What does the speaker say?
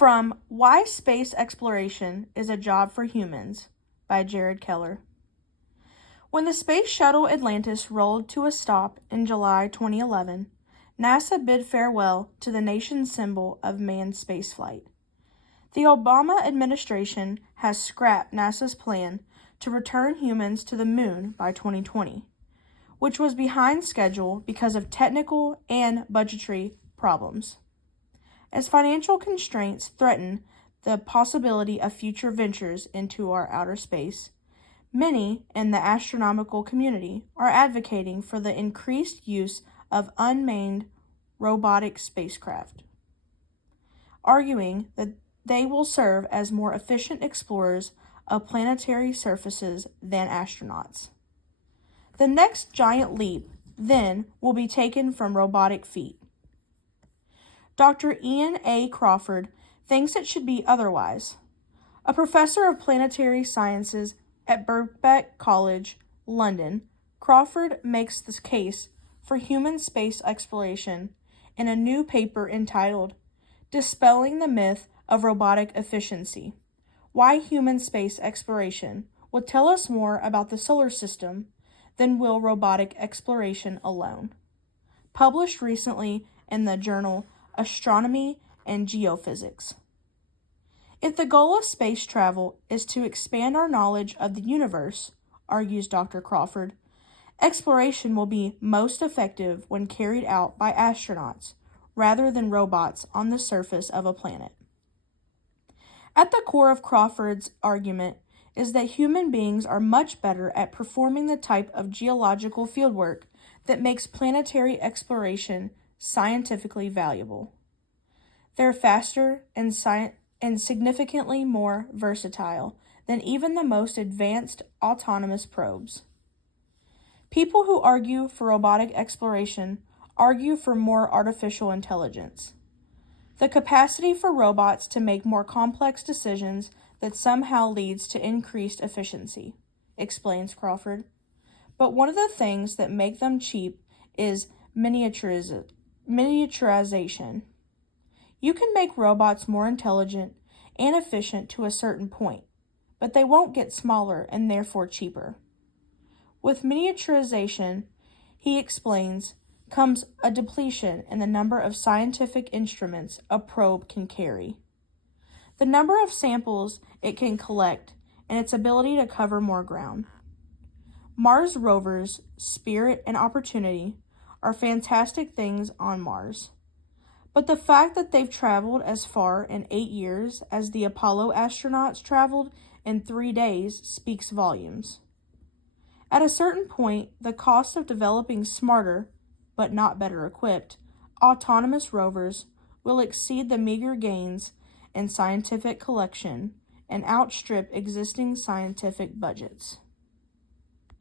From Why Space Exploration is a Job for Humans by Keller. When the Space Shuttle Atlantis rolled to a stop in July 2011, NASA bid farewell to the nation's symbol of manned spaceflight. The Obama administration has scrapped NASA's plan to return humans to the moon by 2020, which was behind schedule because of technical and budgetary problems. As financial constraints threaten the possibility of future ventures into our outer space, many in the astronomical community are advocating for the increased use of unmanned robotic spacecraft, arguing that they will serve as more efficient explorers of planetary surfaces than astronauts. The next giant leap, then, will be taken from robotic feet. Dr. Ian A. Crawford thinks it should be otherwise. A professor of planetary sciences at Birkbeck College, London, Crawford makes the case for human space exploration in a new paper entitled Dispelling the Myth of Robotic Efficiency: Why Human Space Exploration Will Tell Us More About the Solar System Than Will Robotic Exploration Alone. Published recently in the journal Astronomy and Geophysics. If the goal of space travel is to expand our knowledge of the universe, argues Dr. Crawford, exploration will be most effective when carried out by astronauts rather than robots on the surface of a planet. At the core of Crawford's argument is that human beings are much better at performing the type of geological fieldwork that makes planetary exploration scientifically valuable. They're faster and significantly more versatile than even the most advanced autonomous probes. People who argue for robotic exploration argue for more artificial intelligence, the capacity for robots to make more complex decisions that somehow leads to increased efficiency, explains Crawford. But one of the things that make them cheap is miniaturization. You can make robots more intelligent and efficient to a certain point, but they won't get smaller and therefore cheaper. With miniaturization, he explains, comes a depletion in the number of scientific instruments a probe can carry, the number of samples it can collect, and its ability to cover more ground. Mars rovers, Spirit and Opportunity, are fantastic things on Mars. But the fact that they've traveled as far in 8 years as the Apollo astronauts traveled in 3 days speaks volumes. At a certain point, the cost of developing smarter, but not better equipped, autonomous rovers will exceed the meager gains in scientific collection and outstrip existing scientific budgets.